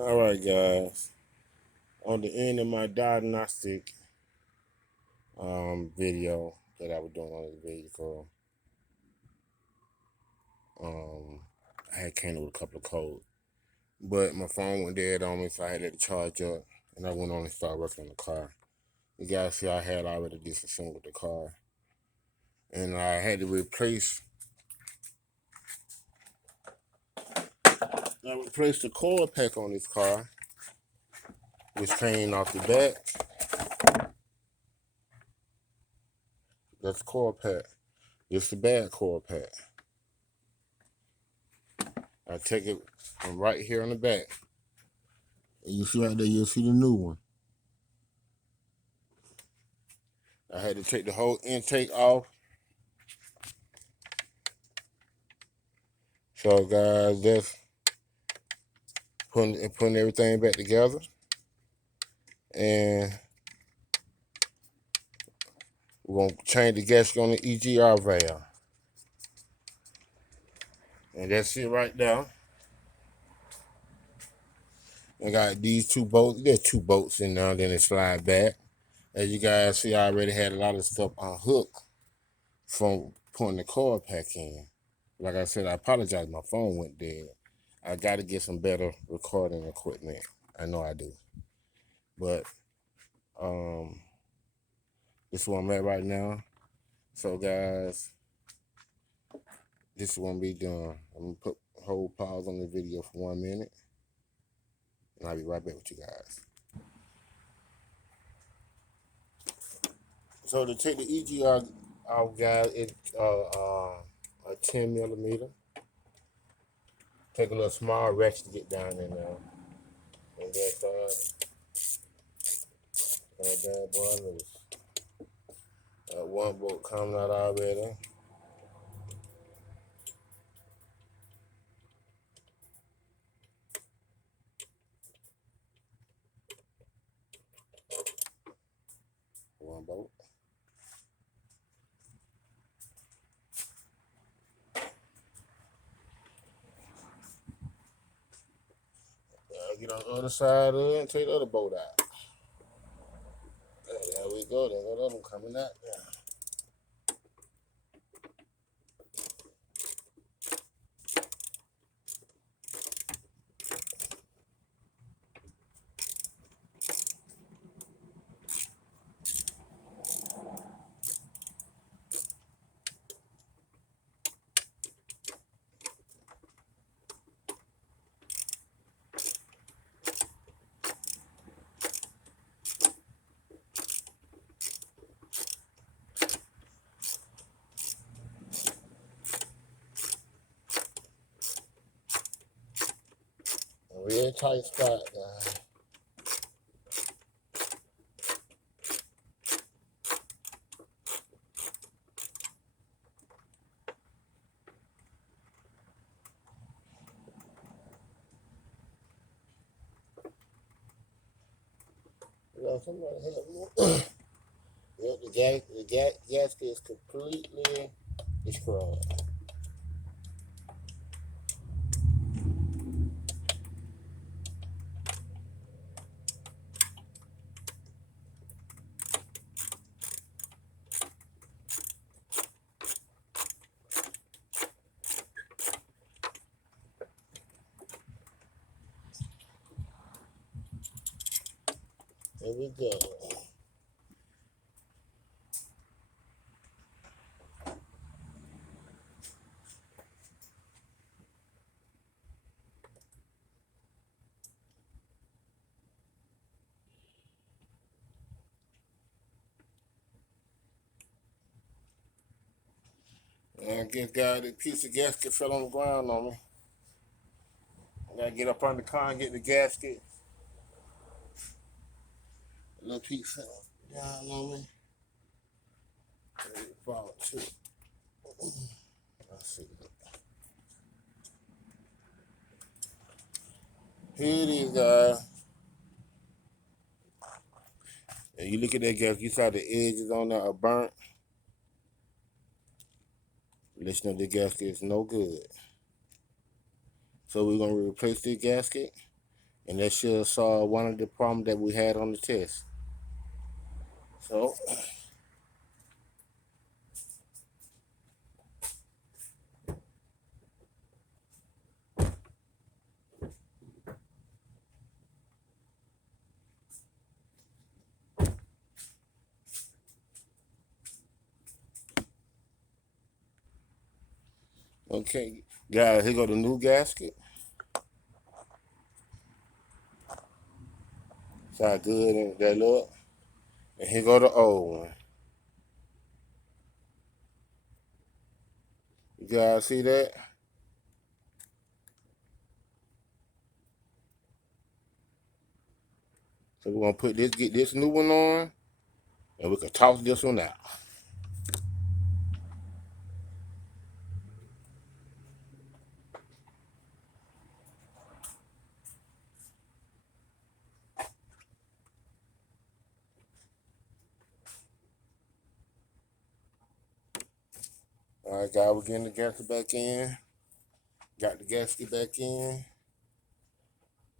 All right, guys. On the end of my diagnostic video that I was doing on this vehicle, I had came with a couple of codes, but my phone went dead on me, so I had to let it charge up, and I went on and started working on the car. You guys see, I had already disassembled the car, and I had to replace. I replaced the coil pack on this car, which came off the back. That's the coil pack. It's the bad coil pack. I take it from right here on the back. And you see right there, you'll see the new one. I had to take the whole intake off. So guys, that's putting everything back together. And we're gonna change the gasket on the EGR valve. And that's it right there. I got these two bolts. There's two bolts in there, then it slide back. As you guys see, I already had a lot of stuff unhooked from putting the coil pack in. Like I said, I apologize, my phone went dead. I gotta get some better recording equipment. I know I do. But this is where I'm at right now. So guys, this is gonna be done. I'm gonna put hold pause on the video for 1 minute, and I'll be right back with you guys. So to take the EGR out, guys, it's a 10 millimeter. Take a little small ratchet to get down in there, and that's bad boy loose. One bolt coming out already. One bolt. Get on the other side of it and take the other bolt out. There we go. There's another one coming out now. A real tight spot, guys. Somebody help me. Yep, the gasket is completely destroyed. Here we go. And I guess, guys, the piece of gasket fell on the ground on me. I gotta get up on the car and get the gasket. A little piece fell down on me. It fall too. Let's see. Here it is, guys. And you look at that gasket, you saw the edges on there are burnt. Let you know the gasket is no good. So we're gonna replace the gasket, And that should solve one of the problems that we had on the test. So, okay, guys, here go the new gasket. See how good that look? And here go the old one. You guys see that? So we're gonna get this new one on, and we can toss this one out. All right, guys, we're getting the gasket back in. Got the gasket back in.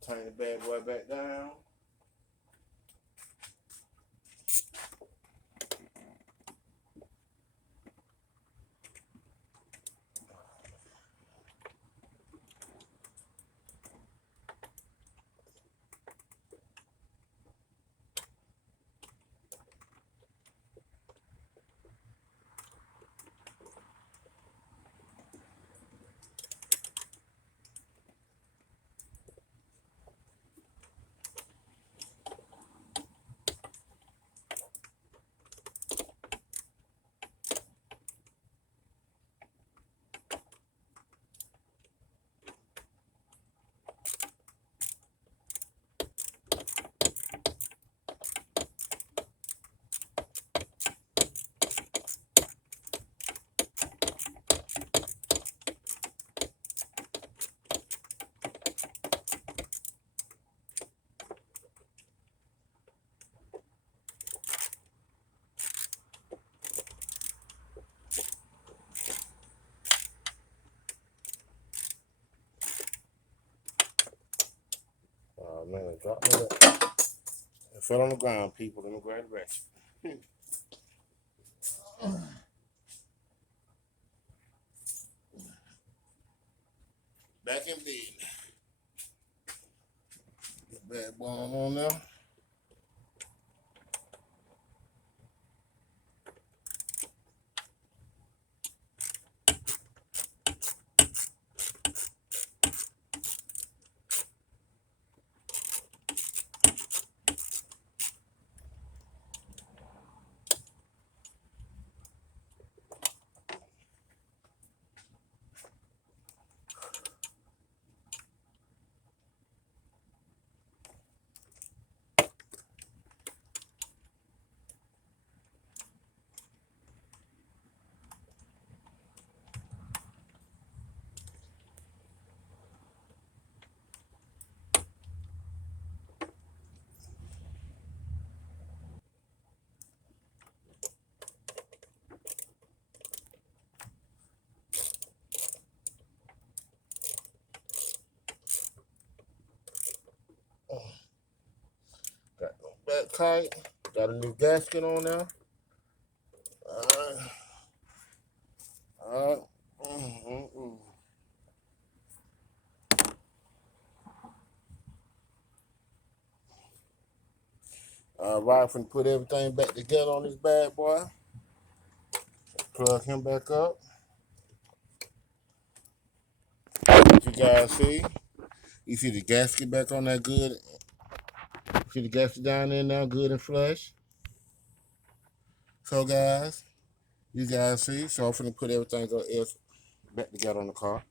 Turn the bad boy back down. Oh man, drop me that. It fell on the ground, people. Let me grab the rest. Back in bed. Get bad boy on there. Got the back tight. Got a new gasket on there. Alright. Alright. Mm-mm-mm. Alright, finna put everything back together on this bad boy. Plug him back up. You guys see? You see the gasket back on that good. See the gasket down there now, good and flush. So guys, you guys see? So I'm finna put everything else back together on the car.